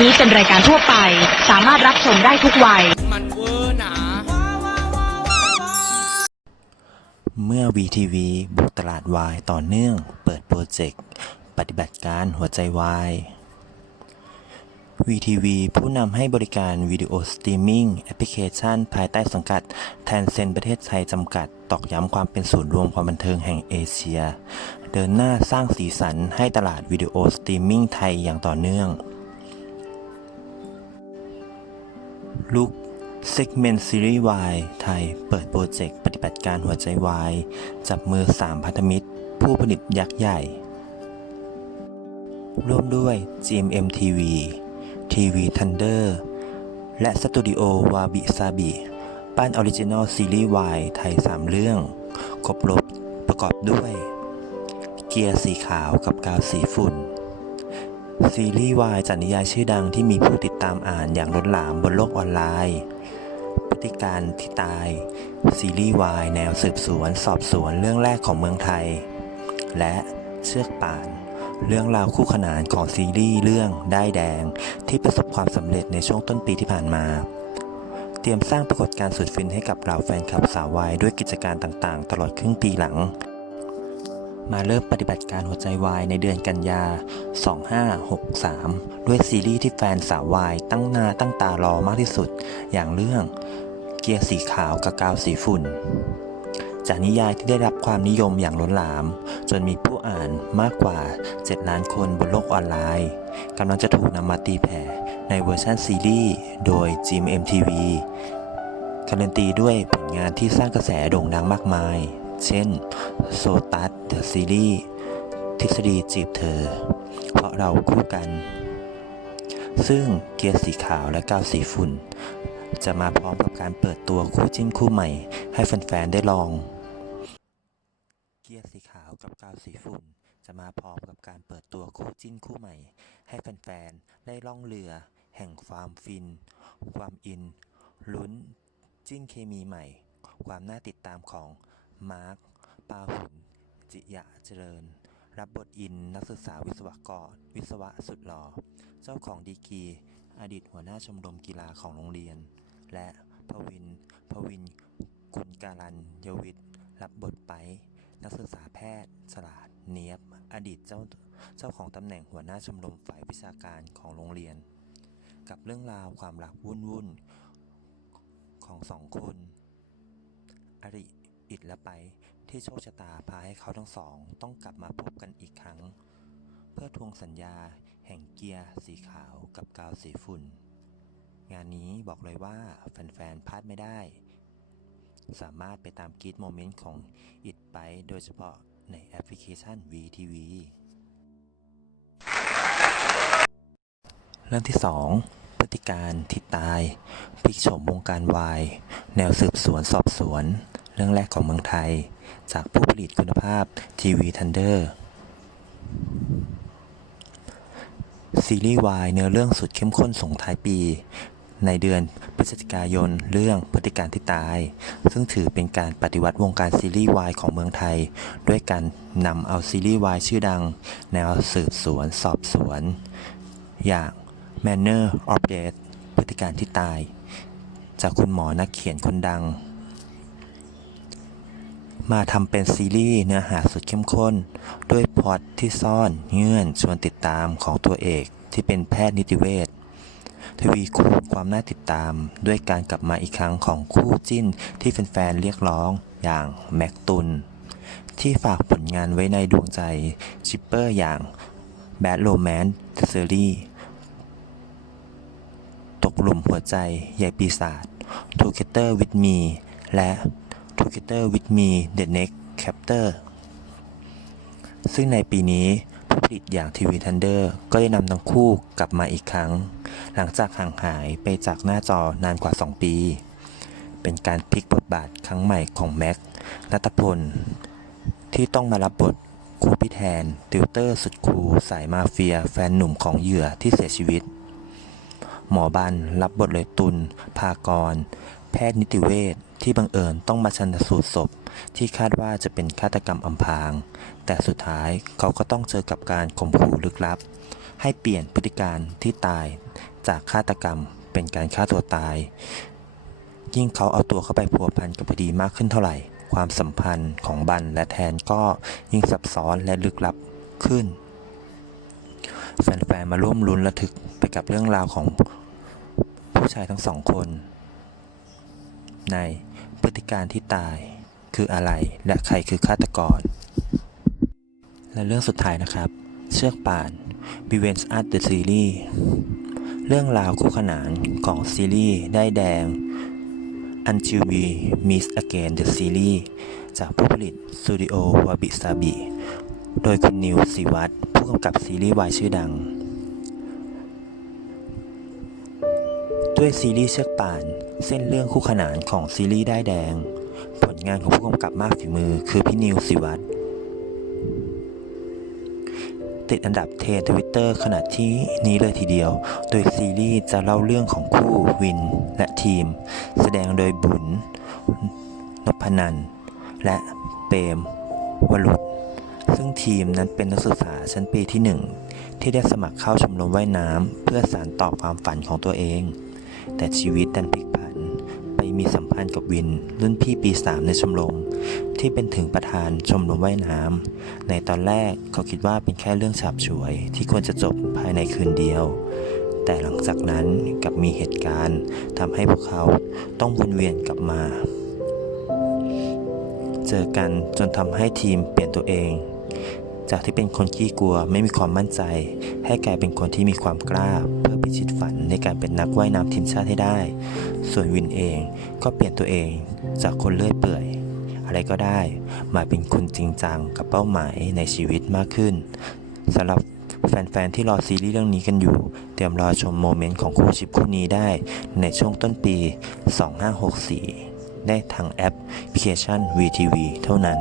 นี้เป็นรายการทั่วไป สามารถรับชมได้ทุกวัย มันเวอร์นาเมื่อ VTV บุกตลาดวายต่อเนื่อง เปิดโปรเจกต์ ปฏิบัติการหัวใจวาย VTV ผู้นำให้บริการวิดีโอสตรีมมิ่งแอปพลิเคชัน ภายใต้สังกัดแทนเซนประเทศไทยจำกัด ตอกย้ำความเป็นศูนย์รวมความบันเทิงแห่งเอเชีย เดินหน้าสร้างสีสันให้ตลาดวิดีโอสตรีมมิ่งไทยอย่างต่อเนื่อง ลูก Segment ซีรีส์ Y ไทย เปิดโปรเจกต์ปฏิบัติการหัวใจวาย จับมือ 3 พันธมิตร ผู้ผลิตยักษ์ใหญ่ ร่วมด้วย GMM TV TV Thunder และสตูดิโอวาบิซาบิปั้นออริจินอลซีรีส์ Y ไทย 3 เรื่องครบรบประกอบด้วย เกียร์สีขาวกับกาวสีฝุ่น ซีรีส์วายจากนิยายชื่อดังที่มีผู้ติดตามอ่านอย่างล้นหลามบนโลกออนไลน์พฤติการที่ตาย ซีรีส์วายแนวสืบสวนสอบสวนเรื่องแรกของเมืองไทย และเชือกป่าน เรื่องราวคู่ขนานของซีรีส์เรื่องได้แดง ที่ประสบความสำเร็จในช่วงต้นปีที่ผ่านมา เตรียมสร้างปรากฏการณ์สุดฟินให้กับเราแฟนคลับสาววายด้วยกิจการต่างๆ ตลอดครึ่งปีหลัง มาเริ่มปฏิบัติการหัวใจวายในเดือนกันยา 2563 ด้วยซีรีส์ที่แฟนสาววายตั้งหน้าตั้งตารอมากที่สุด อย่างเรื่องเกียร์สีขาวกับกาวสีฝุ่น จากนิยายที่ได้รับความนิยมอย่างล้นหลาม จนมีผู้อ่านมากกว่า 7 ล้านคนบนโลกออนไลน์กำลังจะถูกนำมาตีแผ่ในเวอร์ชันซีรีส์โดย GMMTV การันตีด้วยผลงานที่สร้างกระแสโด่งดังมากมาย เช่นโซตัสเดอะซีรีส์ทฤษฎีจีบเธอ เพราะเราคู่กัน ซึ่งเกียร์สีขาวและกาวสีฝุ่น จะมาพร้อมกับการเปิดตัวคู่จิ้นคู่ใหม่ ให้แฟนๆได้ลอง เกียร์สีขาวกับกาวสีฝุ่น จะมาพร้อมกับการเปิดตัวคู่จิ้นคู่ใหม่ ให้แฟนๆได้ล่องเรือ แห่งความฟิน ความอิน ลุ้นจิ้นเคมีใหม่ ความน่าติดตามของ มาร์ค ปาหุน จิยะเจริญ รับบทอินนักศึกษาวิศวกร วิศวะสุดหล่อ เจ้าของดีกี อดีตหัวหน้าชมรมกีฬาของโรงเรียน และพวิน พวิน กุลการันยวิทย์ รับบทไป นักศึกษาแพทย์ฉลาด เนียบ อดีตเจ้า เจ้าของตำแหน่งหัวหน้าชมรมฝ่ายวิชาการของโรงเรียน กับเรื่องราวความรักวุ่นวุ่นของสองคน อริ อิดและไปที่โชคชะตาพาให้เขาทั้งสอง ต้องกลับมาพบกันอีกครั้ง เพื่อทวงสัญญา แห่งเกียร์สีขาวกับกาวสีฝุ่น งานนี้บอกเลยว่าแฟนๆพลาดไม่ได้ สามารถไปตามกีดโมเมนต์ของอิดไปโดยเฉพาะในแอปพลิเคชัน VTV เรื่องที่ 2 พฤติการที่ตายพลิกโฉมวงการวาย แนวสืบสวนสอบสวน เรื่องแรกของเมืองไทย จากผู้ผลิตคุณภาพทีวีทันเดอร์ซีรีส์วายเนื้อเรื่องสุดเข้มข้นส่งท้ายปี ในเดือนพฤศจิกายนเรื่องพฤติการที่ตาย ซึ่งถือเป็นการปฏิวัติวงการซีรีส์วายของเมืองไทย ด้วยการนำเอาซีรีส์วายชื่อดัง แนวสืบสวนสอบสวน อย่าง Manner of Death พฤติการที่ตาย จากคุณหมอนักเขียนคนดัง มาทำเป็นซีรีส์เนื้อหาสุดเข้มข้น ด้วยพล็อตที่ซ่อนเงื่อนชวนติดตามของตัวเอกที่เป็นแพทย์นิติเวชทวีคูณความน่าติดตามด้วยการกลับมาอีกครั้งของคู่จิ้นที่แฟนๆเรียกร้องอย่างแม็กตุน ที่ฝากผลงานไว้ในดวงใจชิปเปอร์อย่าง Bad Romance Series ตกหลุมหัวใจใหญ่ปีศาจ Together with me และ Together with me the next chapter ซึ่งในปีนี้ผู้ผลิตอย่างทีวีทันเดอร์ก็ได้นำทั้งคู่กลับมาอีกครั้ง หลังจากห่างหายไปจากหน้าจอนานกว่า 2 ปี เป็นการพลิกบทบาทครั้งใหม่ของแม็กนัตพล ที่ต้องมารับบทครูพี่แทน ติวเตอร์สุดคูลสายมาเฟีย แฟนหนุ่มของเหยื่อที่เสียชีวิต หมอบันรับบทเลยตุลภากร แพทย์นิติเวชที่บังเอิญต้องมาชันสูตรศพ ที่คาดว่าจะเป็นฆาตกรรมอำพราง แต่สุดท้ายเขาก็ต้องเจอกับการข่มขู่ลึกลับ ให้เปลี่ยนพฤติการที่ตายจากฆาตกรรมเป็นการฆ่าตัวตาย ยิ่งเขาเอาตัวเข้าไปพัวพันกับคดีมากขึ้นเท่าไหร่ ความสัมพันธ์ของบันและแทนก็ยิ่งซับซ้อนและลึกลับขึ้น แฟนๆมาร่วมลุ้นระทึกไปกับเรื่องราวของผู้ชายทั้งสองคน ในพฤติการที่ตายคืออะไรและใครคือฆาตกร และเรื่องสุดท้ายนะครับ เชือกป่าน b e v e n g e Art the Series เรื่องราวคู่ขนานของซีรีส์ได้แดง Until We Meet Again the Series จากผู้ผลิตสตูดิโอวาบิซาบิโดยคุณนิวศิวัตรผู้กำกับซีรีส์วายชื่อดัง ด้วยซีรีส์เชือกป่าน เส้นเรื่องคู่ขนานของซีรีส์ได้แดง ผลงานของผู้กำกับมากฝีมือคือพี่นิวศิวัตรติดอันดับเทรนทวิตเตอร์ขนาดที่นี้เลยทีเดียว โดยซีรีส์จะเล่าเรื่องของคู่วินและทีม แสดงโดยบุญนพนัน และเปรมวรุษซึ่งทีมนั้นเป็นนักศึกษาชั้นปีที่หนึ่งที่ได้สมัครเข้าชมรมว่ายน้ำเพื่อสานต่อความฝันของตัวเอง แต่ชีวิตดันพลิกผัน ไปมีสัมพันธ์กับวิน รุ่นพี่ปี 3 ในชมรม ที่เป็นถึงประธานชมรมว่ายน้ำในตอนแรกเขาคิดว่าเป็นแค่เรื่องฉาบฉวย ที่ควรจะจบภายในคืนเดียว แต่หลังจากนั้นกับมีเหตุการณ์ทำให้พวกเขาต้องวนเวียนกลับมา เจอกันจนทำให้ทีมเปลี่ยนตัวเอง จากที่เป็นคนขี้กลัวไม่มีความมั่นใจ ให้กลายเป็นคนที่มีความกล้า เพื่อพิชิตฝันในการเป็นนักว่ายน้ำทีมชาติให้ได้ ส่วนวินเองก็เปลี่ยนตัวเองจากคนเลื่อยเปื่อย อะไรก็ได้ มาเป็นคนจริงจังกับเป้าหมายในชีวิตมากขึ้นสำหรับแฟนๆ ที่รอซีรีส์เรื่องนี้กันอยู่ เตรียมรอชมโมเมนต์ของคู่ชิปคู่นี้ได้ ในช่วงต้นปี 2564 ได้ทางแอปพลิเคชัน VTV เท่านั้น